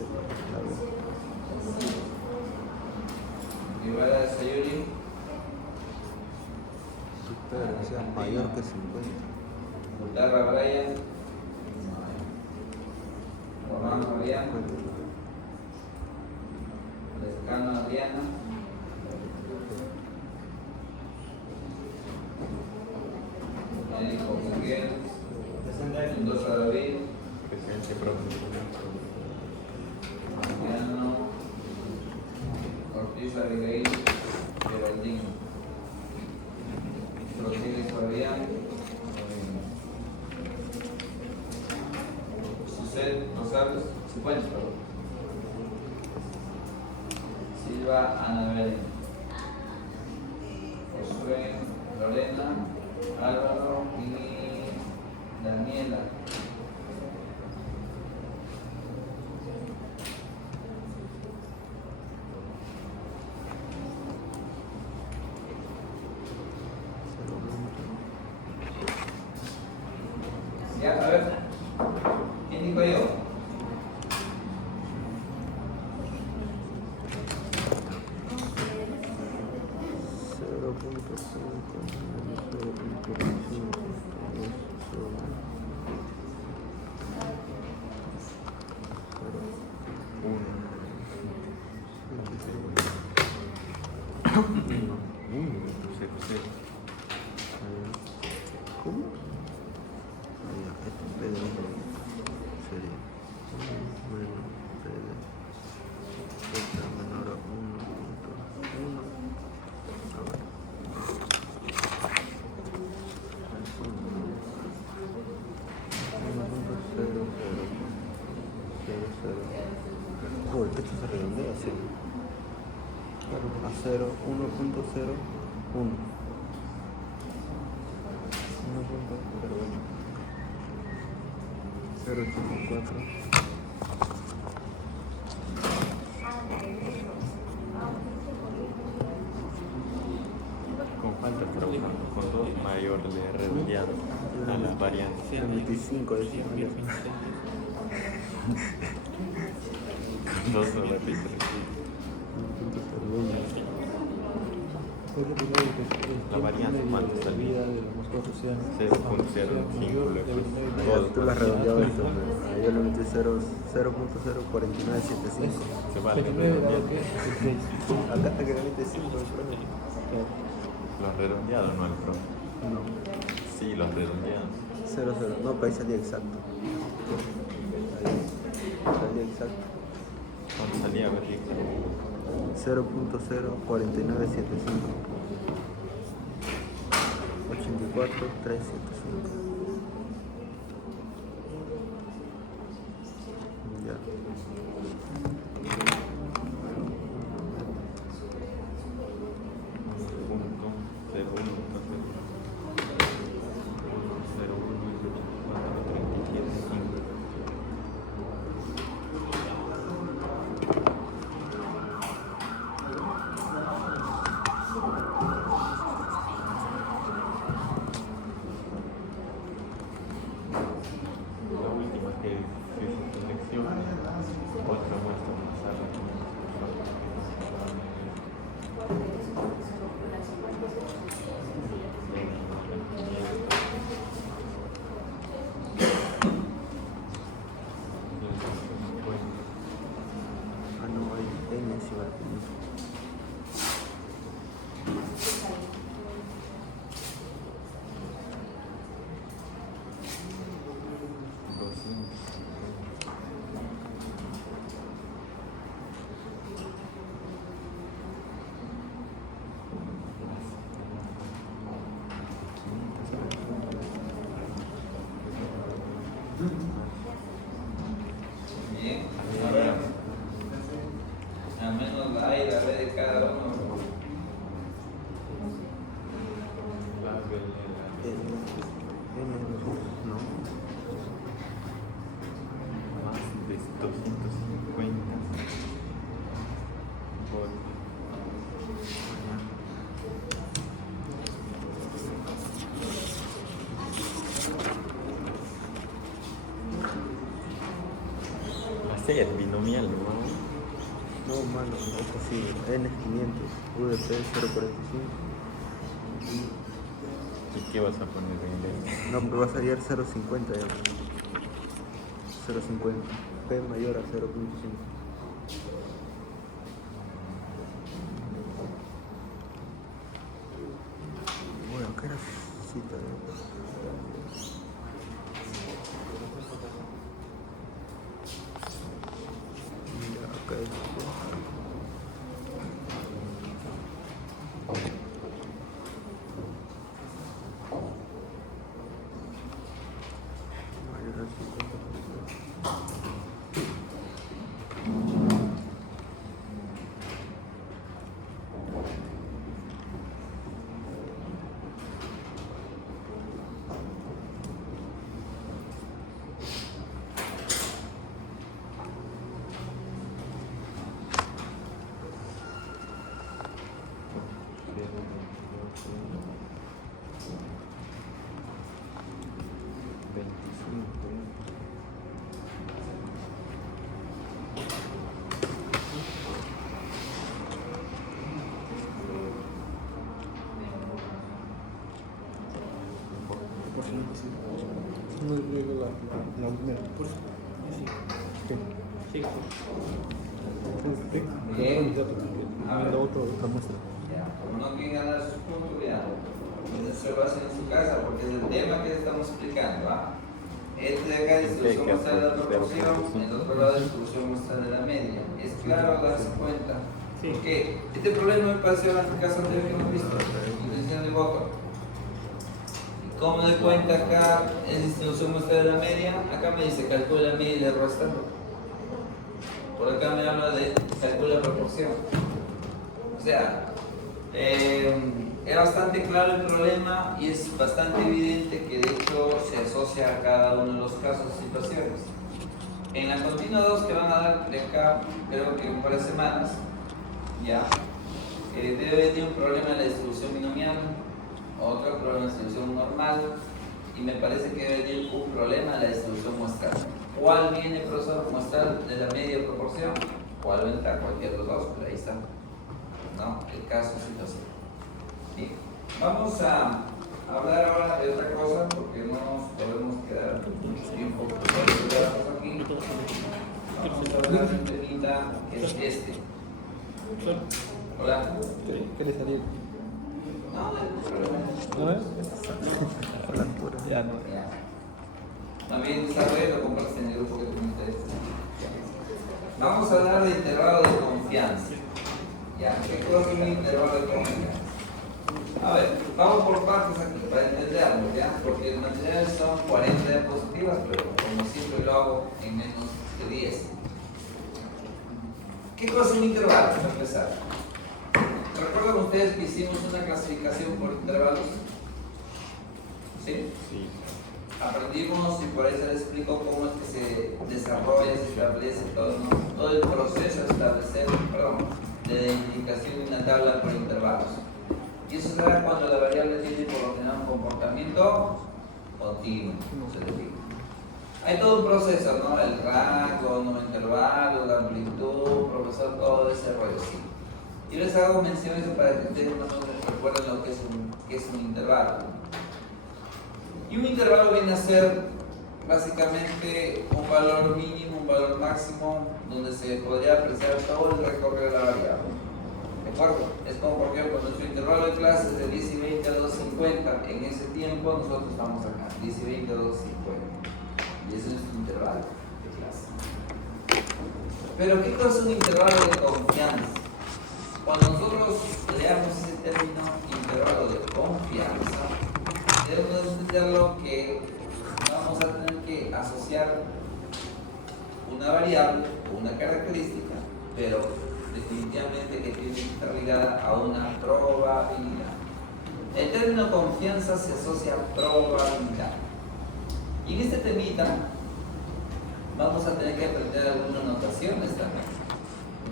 Guevara Sayuri, Super, o sea, mayor que 50. Guitarra Brian, Román Fabián, Lescano Adriana, Médico Miguel, Mendoza David, Mariano, Ortiz Abigail, Geraldine, Rodríguez Fabián, Suset Rosales, 50, Silva Ana Belén, Josué Lorena, Álvaro y Daniela. Ya, a ver, ¿quién dijo yo? ¿Cómo? Esto es P de 1 sería 1 menos P de Z menor a 1.1. A ver. Oh, el texto se redondea así. Claro, a 0, 1.01. 0.84. Con falta trabajando con 2 mayor de redondeado a las variantes. 25 decía. 2 no repito. La varianza, ¿cuánto salía? 0.05, Tú lo has redondeado esto, ¿no? Yo le metí 0.04975. se vale redondear. Acá está que le mete 5, Lo has redondeado, ¿no, el pro? No, Sí, lo has redondeado. 0, 0. No, para ahí salía exacto. Ahí salía exacto. ¿Cuánto salía, Berrick? 0.04975. 84,375. Ya. Punto 0, 1, 0, 1, 37, 5. La última que hizo selección, otra muestra más Ah, no, hay N encima del punto. Bien, ahora al menos la A y la B de cada uno. No. Más de 250 por va a ser binomial, ¿no? No, mano, esto sí, N es 500, UDP 045. ¿Y qué vas a poner en B? No, pero va a salir 0.50 ya. 0.50. P mayor a 0.5. Bueno, ¿qué era cita? Ya, ok. Mayor a 50%. No digo la primera. Sí. Bien. A ver. Otra muestra. Ya, como no quieren ganar sus puntos, ya. Entonces se lo hacen en su casa porque es el tema que estamos explicando. ¿Ah? Este de acá es distribución muestral de la proporción, el otro lado es distribución muestral de la media. Es claro darse cuenta. Sí. Porque este problema me pareció en el caso anterior que hemos visto, intención de voto. ¿Cómo me doy cuenta acá es distribución muestral de la media? Acá me dice calcula la media y le resta. Por acá me habla de calcula la proporción. O sea, es bastante claro el problema y es bastante evidente que de hecho se asocia a cada uno de los casos y situaciones. En la continua 2 que van a dar de acá, creo que un par de semanas, ya, debe venir un problema en la distribución binomial, otro problema en la distribución normal, y me parece que debe venir un problema en la distribución muestral. ¿Cuál viene, profesor? Muestral de la media proporción. ¿Cuál va a entrar? Cualquier de los dos, pero ahí está. ¿No? El caso, situación. Vamos a hablar ahora de otra cosa porque no nos podemos quedar mucho tiempo aquí. Vamos a hablar de un temita que es este. Hola. ¿Quieres salir? No, no hay problema. ¿No ves? Hablan puro. Ya no. Ya. También sabes, lo compartes en el grupo que te interesa. Vamos a hablar de intervalo de confianza. ¿Ya? ¿Qué cosa es un intervalo de confianza? A ver, vamos por partes aquí para entenderlo, ¿ya? Porque el material son 40 diapositivas, pero como siempre lo hago en menos de 10. ¿Qué cosa es un intervalo? Para empezar. ¿Recuerdan ustedes que hicimos una clasificación por intervalos? ¿Sí? Sí. Aprendimos y por ahí se les explico cómo es que se desarrolla, se establece todo el proceso de establecer, de identificación de una tabla por intervalos. Y eso se da cuando la variable tiene por lo general un comportamiento continuo, se define. Hay todo un proceso, ¿no? El rango, el número de intervalos, la amplitud, profesor, todo ese rollo, sí. Yo les hago mención eso para que ustedes más o menos recuerden lo que es un intervalo. Y un intervalo viene a ser básicamente un valor mínimo, un valor máximo, donde se podría apreciar todo el recorrido de la variable. ¿De acuerdo? Es como por ejemplo nuestro intervalo de clases de 10 y 20 a 2.50. En ese tiempo nosotros estamos acá, 10 y 20 a 2.50. Y ese es nuestro intervalo de clase. Pero ¿qué cosa es un intervalo de confianza? Cuando nosotros leamos ese término intervalo de confianza, debemos entenderlo que vamos a tener que asociar una variable o una característica, pero definitivamente que tiene que estar ligada a una probabilidad. El término confianza se asocia a probabilidad. Y en este temita vamos a tener que aprender algunas notaciones también,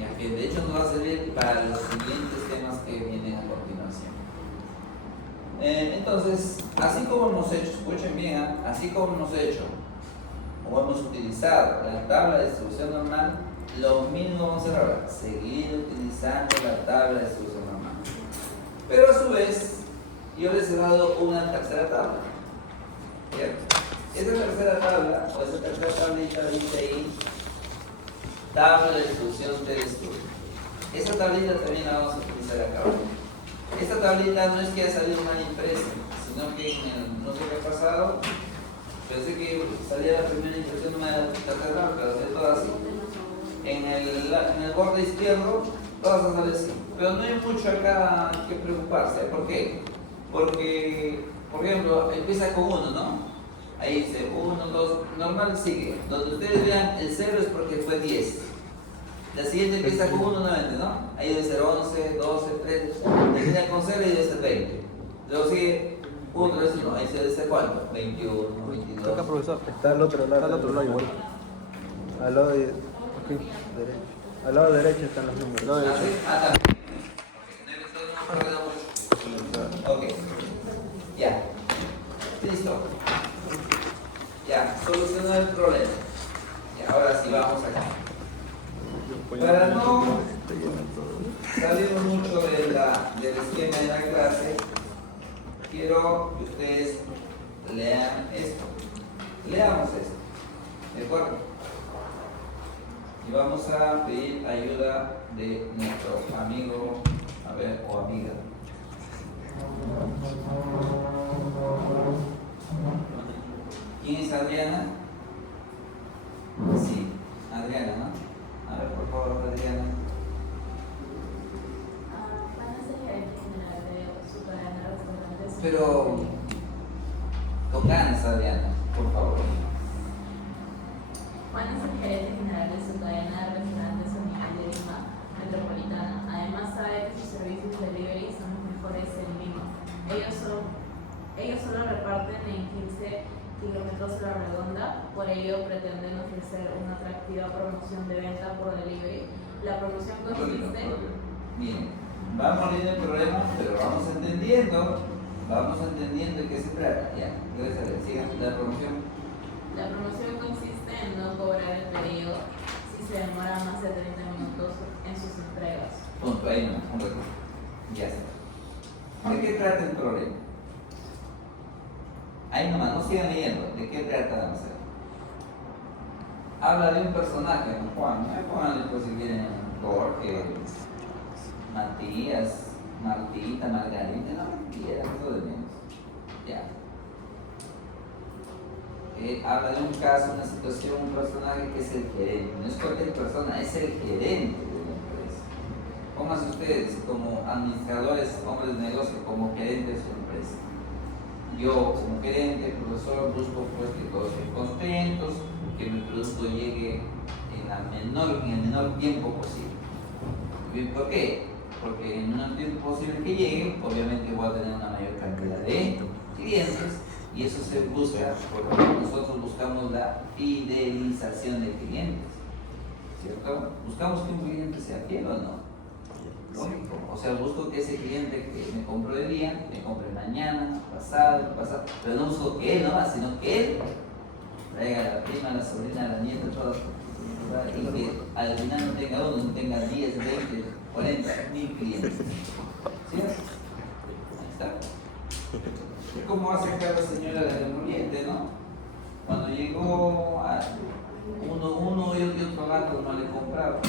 ya que de hecho nos va a servir para los siguientes temas que vienen a continuación. Entonces, así como hemos hecho, escuchen bien, así como hemos hecho o hemos utilizado la tabla de distribución normal, lo mismo vamos a hacer ahora, seguir utilizando la tabla de distribución normal. Pero a su vez, yo les he dado una tercera tabla. ¿Cierto? Esa tercera tabla, o esa tercera tablita dice ahí, tabla de distribución de estudio. Esa tablita también la vamos a utilizar acá. Esta tablita no es que haya salido mal impresa, sino que en el, no sé qué ha pasado, pensé que salía la primera impresión de una tercera tabla, pero es toda así. En el borde izquierdo, todas han salido así. Pero no hay mucho acá que preocuparse. ¿Por qué? Porque, por ejemplo, empieza con 1, ¿no? Ahí dice 1, 2, normal sigue. Donde ustedes vean el 0 es porque fue 10. La siguiente empieza con 1 nuevamente, ¿no? Ahí debe ser 11, 12, 13. Termina con 0 y debe ser 20. Luego sigue 1, 3, 1. Ahí se debe ser ¿cuánto? 21, 22. Toca, profesor. Está al otro lado. Está al otro lado igual. Al lado de, Ok. derecho. Al lado derecho están los números. Al lado ¿Ah, derecho. sí? Ah, está. Ok. Ya. Listo. Ya, solucionó el problema. Y ahora sí vamos acá. Para no salir mucho del esquema de la clase, quiero que ustedes lean esto. Leamos esto. ¿De acuerdo? Y vamos a pedir ayuda de nuestro amigo, a ver, o amiga. ¿Quién es Adriana? Sí, Adriana, ¿no? A ver, por favor, Adriana. Van a ser gerente general de su cadena de restaurantes. Pero con ganas, Adriana, por favor. Juan es el gerente general de su cadena de restaurantes Unidad de Lima Metropolitana. Además sabe que sus servicios de delivery son los mejores en Lima. Ellos solo reparten en 15 kilómetros a la redonda, por ello pretenden ofrecer una atractiva promoción de venta por delivery. La promoción consiste... Bien, vamos leyendo el problema, pero vamos entendiendo qué se trata. Ya, gracias a Dios. Sigan la promoción. La promoción consiste en no cobrar el pedido si se demora más de 30 minutos en sus entregas. Punto, ahí no, un rato. Ya está. ¿De qué trata el problema? Ahí nomás, no sigan leyendo. ¿De qué trata? Vamos a ver. Habla de un personaje, ¿no? Juan, pónganle pues si quieren Jorge, Matías, Martita, Margarita, no mentira, eso de menos. Ya. Habla de un caso, una situación, un personaje que es el gerente. No es cualquier persona, es el gerente de la empresa. Pónganse ustedes como administradores, hombres de negocio, como gerente de su empresa. Yo, como gerente, profesor, busco pues que todos estén contentos, que mi producto llegue en el menor tiempo posible. ¿Por qué? Porque en un tiempo posible que llegue, obviamente voy a tener una mayor cantidad de clientes y eso se busca porque nosotros buscamos la fidelización de clientes, ¿cierto? Buscamos que un cliente sea fiel o no. Lógico. O sea, busco que ese cliente que me compró de día, me compre mañana, pasado, pero no busco que él nomás, sino que él traiga a la prima, a la sobrina, a la nieta, todos, y que al final no tenga uno, no tenga 10, 20, 40 mil clientes. ¿Sí? Ahí está. Es como hace acá la señora del Oriente, ¿no? Cuando llegó a uno y otro gato no le compraba,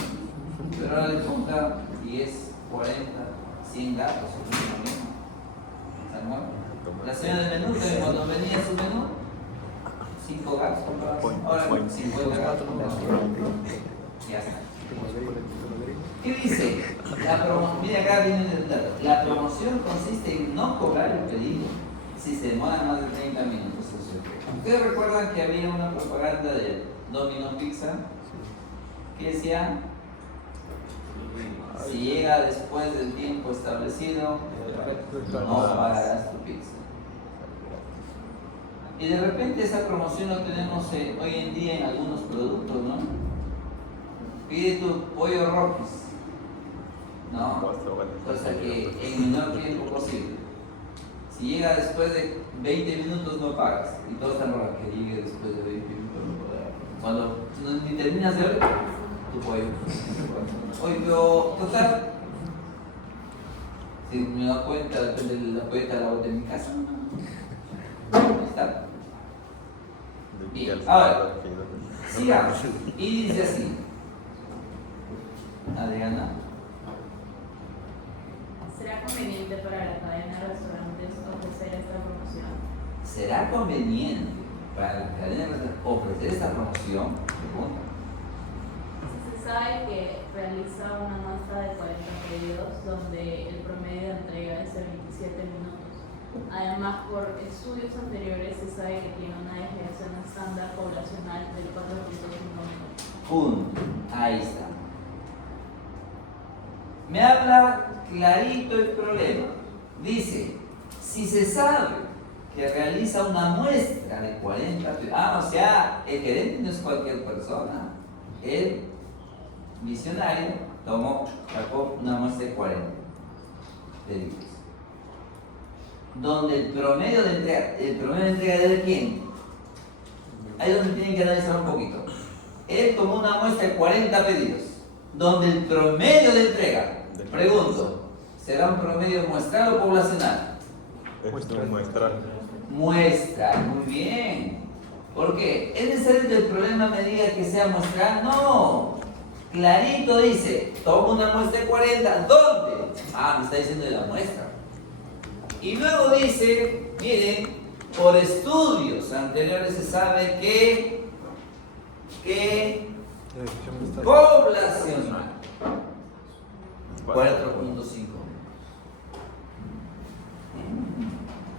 pero ahora le compra 10, 40, 100 gatos, la señora del menú, cuando venía su menú, 5 gatos compraba, ahora 50 gatos compraba. Ya está. ¿Qué dice? Mira acá viene el dato. La promoción consiste en no cobrar el pedido si se demora más de 30 minutos. ¿Ustedes recuerdan que había una propaganda de Domino Pizza que decía: si llega después del tiempo establecido, no pagarás tu pizza? Y de repente esa promoción lo tenemos hoy en día en algunos productos, ¿no? Pide tu pollo Rockies, ¿no? Cosa que en menor tiempo posible. Si llega después de 20 minutos no pagas. Y todos están raro que llegue después de 20 minutos no pagas. Cuando ni terminas de ver tu pollo. Oye, pero total, si me da cuenta, depende de la poeta, la bota en mi casa. Ahí está. Bien, ahora, sigamos. Y dice así. Adriana. ¿Será conveniente para la cadena de restaurantes ofrecer esta promoción? ¿Será conveniente para la cadena de restaurantes ofrecer esta promoción? Pregunta. Se sabe que realiza una muestra de 40 pedidos donde el promedio de entrega es de 27 minutos. Además, por estudios anteriores se sabe que tiene una desviación estándar poblacional del 4.5 minutos. Punto. Ahí está. Me habla clarito el problema. Dice, si se sabe que realiza una muestra de 40 pedidos, o sea, el gerente no es cualquier persona. El visionario sacó una muestra de 40 pedidos. Donde el promedio de entrega es de quién? Ahí es donde tienen que analizar un poquito. Él tomó una muestra de 40 pedidos, donde el promedio de entrega, pregunto, ¿será un promedio muestral o poblacional? Muestra, muy bien. ¿Por qué? ¿Es necesario que el problema me diga que sea muestral? No. Clarito dice, tomo una muestra de 40, ¿dónde? Me está diciendo de la muestra. Y luego dice, miren, por estudios anteriores se sabe que poblacional 4.5.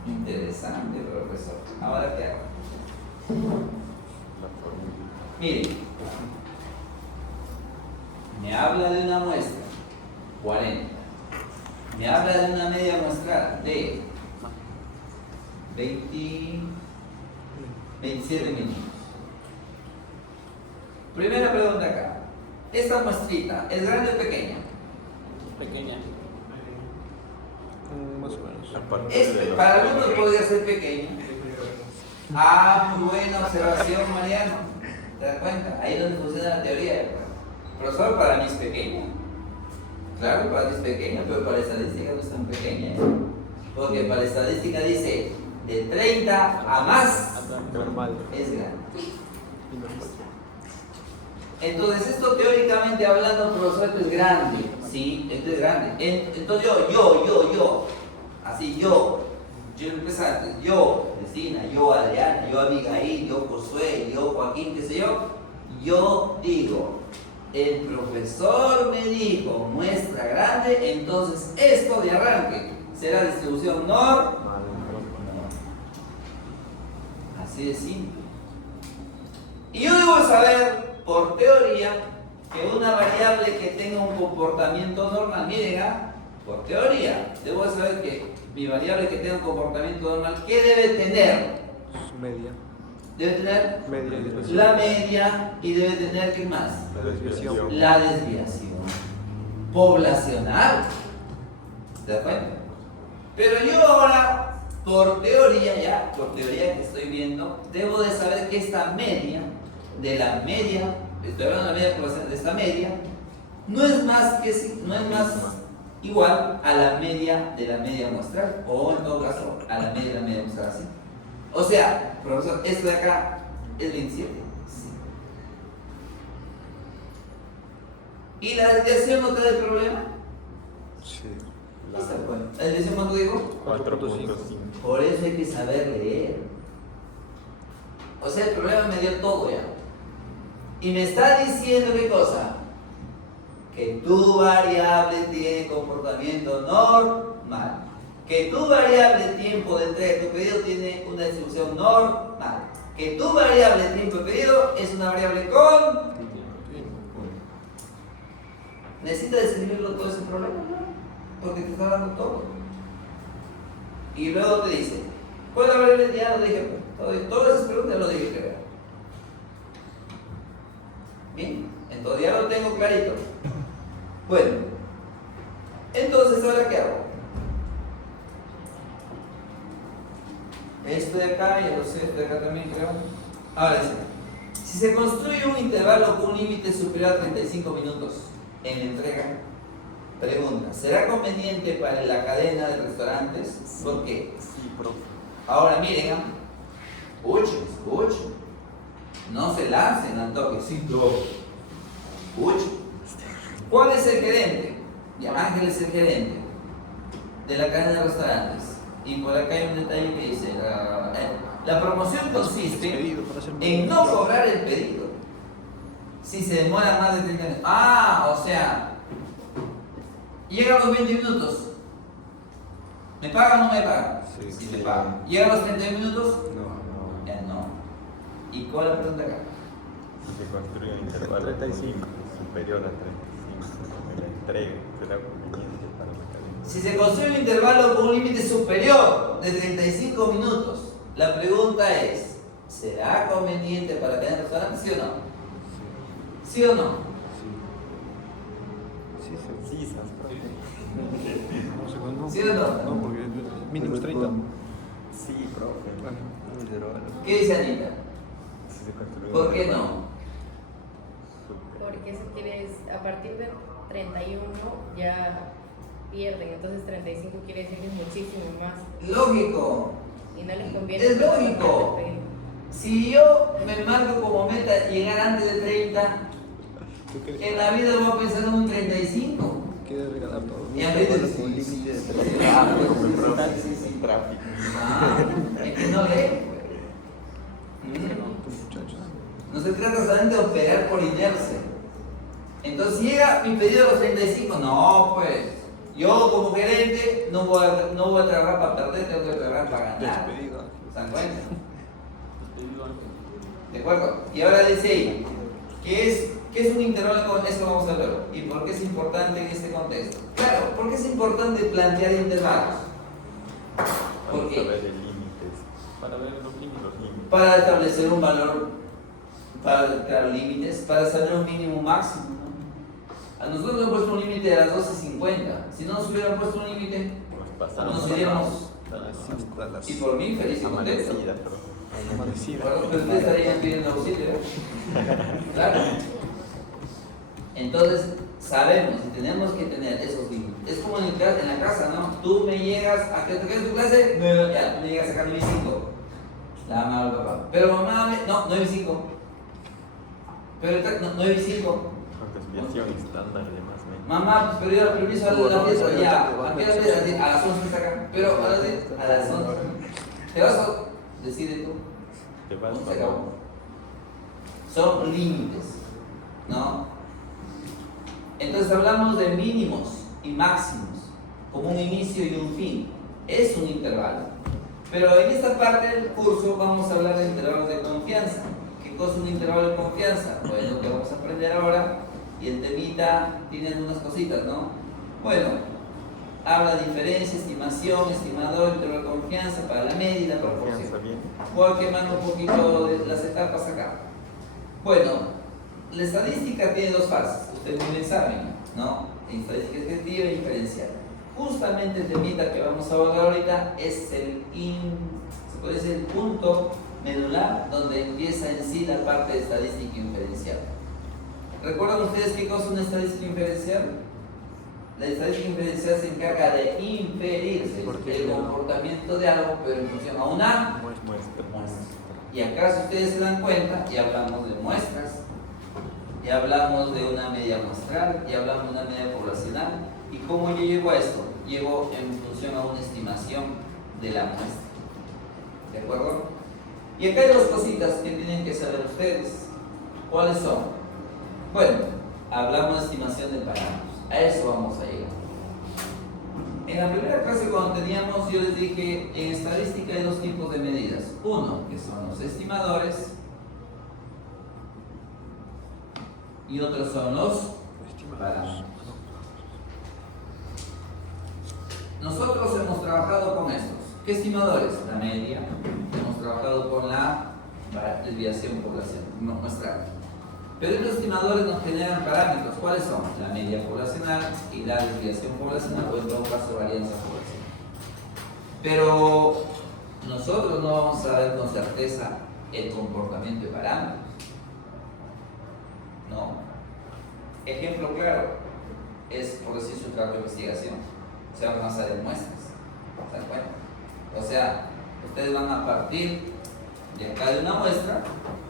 Interesante, profesor. Ahora qué hago. Miren, me habla de una muestra 40. Me habla de una media muestral de 27 minutos. Primera pregunta acá. ¿Esta muestrita es grande o pequeña? Pequeña. Más o menos. Para algunos podría ser pequeña. Muy buena observación, Mariano. ¿Te das cuenta? Ahí es donde funciona la teoría. Profesor, para mí es pequeña. Claro, para ti es pequeña, pero para estadística no es tan pequeña. Porque para la estadística dice de 30 a más Normal. es grande. Y normal. Entonces esto teóricamente hablando, profesor, esto es grande. Sí, esto es grande. Entonces yo, así yo empezante, yo, Cristina, yo, Adriana, yo, Abigail, yo, Josué, yo, Joaquín, qué sé yo digo, el profesor me dijo muestra grande, entonces esto de arranque será distribución normal. Así de simple. Y yo debo saber, por teoría, que una variable que tenga un comportamiento normal, miren, por teoría, debo saber que mi variable que tenga un comportamiento normal, ¿qué debe tener? Media. Debe tener Media y desviación. la media y debe tener, ¿qué más? La desviación. La desviación poblacional. ¿Te das cuenta? Pero yo ahora, por teoría que estoy viendo, debo de saber que esta media, de la media, estoy hablando de la media poblacional, de esta media, no es más igual a la media de la media muestral, o en todo caso, a la media de la media muestral, ¿sí? O sea, profesor, esto de acá es 27. Sí. ¿Y la desviación no te da el problema? Sí. Está bueno. ¿La desviación cuánto digo? 4.5. Por eso hay que saber leer. O sea, el problema me dio todo ya. Y me está diciendo qué cosa? Que tu variable tiene comportamiento normal. Que tu variable tiempo de entrega de tu pedido tiene una distribución normal. Que tu variable tiempo de pedido es una variable con... ¿Necesitas describirlo todo ese problema? Porque te está dando todo. Y luego te dice, ¿cuál es la variable? Ya lo dije, todas esas preguntas lo dije, creo. Bien, entonces ya lo tengo clarito. Bueno, entonces ahora ¿qué hago? Esto de acá, ya lo sé, esto de acá también creo. Ahora dice, si se construye un intervalo con un límite superior a 35 minutos en la entrega, pregunta, ¿será conveniente para la cadena de restaurantes? ¿Por qué? Sí, profe. Ahora miren, escuchen, no se lancen al toque, sí, escuchen. ¿Cuál es el gerente? Ya, Ángel es el gerente de la cadena de restaurantes. Y por acá hay un detalle que dice, la promoción consiste en no cobrar el pedido si se demora más de 30 minutos. Ah, o sea, llegan los 20 minutos. ¿Me pagan o no me pagan? Sí, me pagan. ¿Llegan los 31 minutos? No. Ya no. ¿Y cuál es la pregunta acá? Si se construye un intervalo 35. superior a 35 en la entrega, será conveniente para la cadena. Si se construye un intervalo con un límite superior de 35 minutos, la pregunta es, ¿será conveniente para la cadena de restaurantes, sí o no? ¿Sí o no? Sí, profe. Un segundo. ¿Sí o no? No, porque mínimo es 30. Sí, profe. ¿Qué dice Anita? Si se construye un ¿Por qué intervalo no? Porque eso quiere decir, a partir de 31 ya pierden, entonces 35 quiere decir que es muchísimo más Lógico. y no les conviene. Es lógico. Si yo me marco como meta llegar antes de 30, en la vida voy a pensar en un 35. Quiere regalar todo. Y a veces Con un límite de 30. sin tráfico. Es que no lee. Muchachos. No se trata solamente de operar por inercia. Entonces llega mi pedido a los 35. No, pues. Yo como gerente no voy a trabajar para perder, tengo que trabajar para ganar. Despedido. ¿Se dan cuenta? ¿De acuerdo? Y ahora dice ahí, ¿qué es un intervalo? Eso vamos a verlo. ¿Y por qué es importante en este contexto? Claro, ¿por qué es importante plantear intervalos? ¿Por Para qué? saber el límites. Para ver los límites. Para establecer un valor, para crear límites, para saber un mínimo máximo. ¿No? A nosotros nos han puesto un límite de las 12:50. Si no nos hubieran puesto un límite, Nos pasamos nos iríamos. hasta las Y por mí, feliz y contento. amanecidas, profe. Amanecida. Bueno, pero ustedes estarían pidiendo auxilio. Claro. Entonces, sabemos y tenemos que tener esos límites. es como en la casa, ¿no? Tú me llegas, ¿a qué te quedas tu clase? No, ya, tú me llegas a sacar 9.5. La mamá o el papá. Pero mamá, no, 9.5. Pero no, 9.5. Desviación estándar y demás. Mamá, pues, pero yo el permiso a la fiesta, ya. ¿A qué hora te a las 11 sacan? Pero a las 11. ¿Te vas o decide tú? Te vas, Se acabó. Son límites, ¿no? Entonces hablamos de mínimos y máximos, como un inicio y un fin. Es un intervalo. Pero en esta parte del curso vamos a hablar de intervalos de confianza. ¿Qué cosa es un intervalo de confianza? Pues lo que vamos a aprender ahora. Y el temita tiene unas cositas, ¿no? Bueno, habla de diferencia, estimación, estimador, intervalo de confianza para la media y la proporción. Voy a quemar un poquito de las etapas acá. Bueno, la estadística tiene dos fases, ustedes muy bien saben, ¿no? Estadística objetiva y inferencial. Justamente el temita que vamos a abordar ahorita es se puede decir el punto medular donde empieza en sí la parte de estadística inferencial. ¿Recuerdan ustedes qué cosa es una estadística inferencial? La estadística inferencial se encarga de inferir el comportamiento de algo, pero en función a una muestra. Y acá, si ustedes se dan cuenta, ya hablamos de muestras, ya hablamos de una media muestral, ya hablamos de una media poblacional. ¿Y cómo yo llego a esto? Llego en función a una estimación de la muestra. ¿De acuerdo? Y acá hay dos cositas que tienen que saber ustedes. ¿Cuáles son? Bueno, hablamos de estimación de parámetros. A eso vamos a llegar. En la primera clase cuando teníamos, yo les dije, en estadística hay dos tipos de medidas. Uno, que son los estimadores, y otros son los parámetros. Nosotros hemos trabajado con estos. ¿Qué estimadores? La media. Hemos trabajado con la desviación poblacional, muestral. Pero los estimadores nos generan parámetros. ¿Cuáles son? La media poblacional y la desviación poblacional, o en todo caso varianza poblacional. Pero nosotros no vamos a saber con certeza el comportamiento de parámetros. No. Ejemplo claro es, por decir, su trabajo de investigación. O sea, van a hacer muestras. ¿Se dan cuenta? O sea, ustedes van a partir de acá de una muestra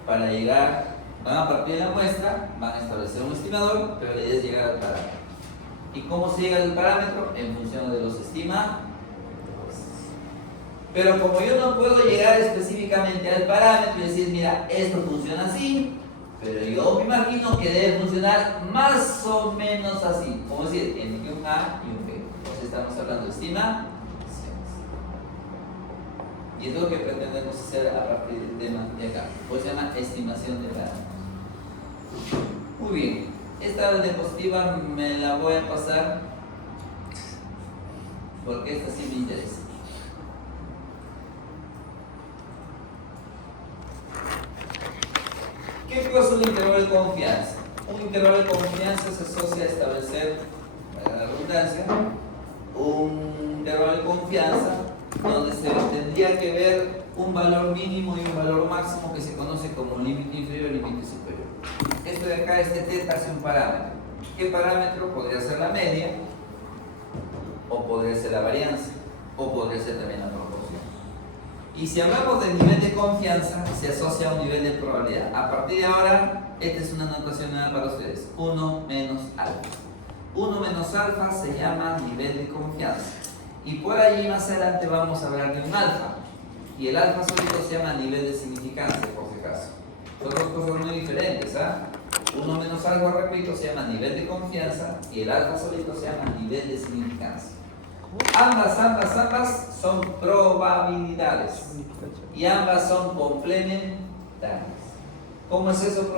para llegar. Van a partir de la muestra, van a establecer un estimador, pero la idea es llegar al parámetro. ¿Y cómo se llega al parámetro? En función de los estimadores. Pero como yo no puedo llegar específicamente al parámetro y decir, mira, esto funciona así, pero yo me imagino que debe funcionar más o menos así. Como decir, entre un A y un B. Entonces estamos hablando de estimaciones. Y es lo que pretendemos hacer a partir del tema de acá. Pues se llama estimación de parámetros. Muy bien, esta diapositiva me la voy a pasar porque esta sí me interesa. ¿Qué cosa es un intervalo de confianza? Un intervalo de confianza se asocia a establecer, para la redundancia, un intervalo de confianza donde se tendría que ver un valor mínimo y un valor máximo que se conoce como límite inferior y límite superior. Esto de acá, este teta es un parámetro. ¿Qué parámetro? Podría ser la media, o podría ser la varianza, o podría ser también la proporción. Y si hablamos del nivel de confianza, se asocia a un nivel de probabilidad. A partir de ahora, esta es una notación nueva para ustedes. 1 menos alfa. 1 menos alfa se llama nivel de confianza. Y por allí más adelante vamos a hablar de un alfa. Y el alfa solito se llama nivel de significancia, por si acaso. Son dos cosas muy diferentes, ¿ah? 1 menos alfa, repito, se llama nivel de confianza y el alfa solito se llama nivel de significancia. Ambas son probabilidades y ambas son complementarias. ¿Cómo es eso?